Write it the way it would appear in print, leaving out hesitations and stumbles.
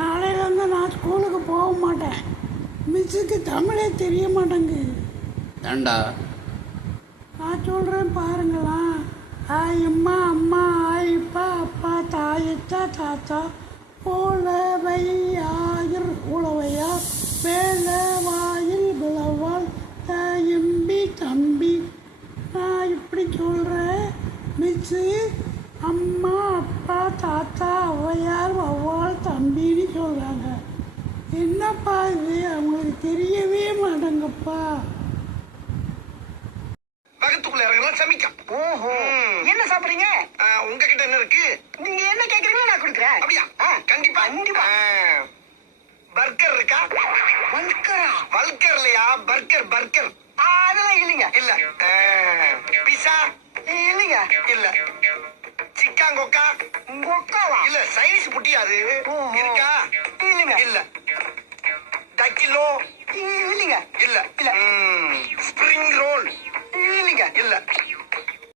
நாளையிலேருந்து நான் ஸ்கூலுக்கு போக மாட்டேன். மிஸ்ஸுக்கு தமிழே தெரிய மாட்டேங்கு. ஏண்டா? நான் சொல்கிறேன் பாருங்களா. ஆய் அம்மா அம்மா, ஆய் அப்பா அப்பா, தாயச்சா தாத்தா, போலவை ஆயர் உழவையா, வேலை வாயில் விளவால் எம்பி தம்பி. நான் இப்படி சொல்கிறேன். மிஸ்ஸு அம்மா அப்பா தாத்தா ஔவையார் வௌவால் தம்பின்னு சொல்கிறாங்க. என்னப்பா இது, அவங்களுக்கு தெரியவே மாட்டேங்கப்பா. வகுத்துக்குள்ள இறங்கலாம் சமைக்கும். ஓஹோ, என்ன சாப்பிடுறீங்க? உங்ககிட்ட என்ன இருக்கு? நீங்க என்ன கேக்குறீங்களோ நான் கொடுக்குறேன். அப்படியா? கண்டிப்பா கண்டிப்பா. பர்கர் இருக்கா? வல்கரா? வல்கர் இல்லையா, பர்கர் பர்கர். அதெல்லாம் இல்லைங்க. இல்ல. பிஸா இல்லைங்க. இல்ல. சிக்காங்கொக்கா கொக்காவா? இல்ல. சைனீஸ் புட்டி அது இருக்கா? இல்லைங்க. இல்ல. டக்கிலோ இல்லைங்க. இல்ல. இல்ல.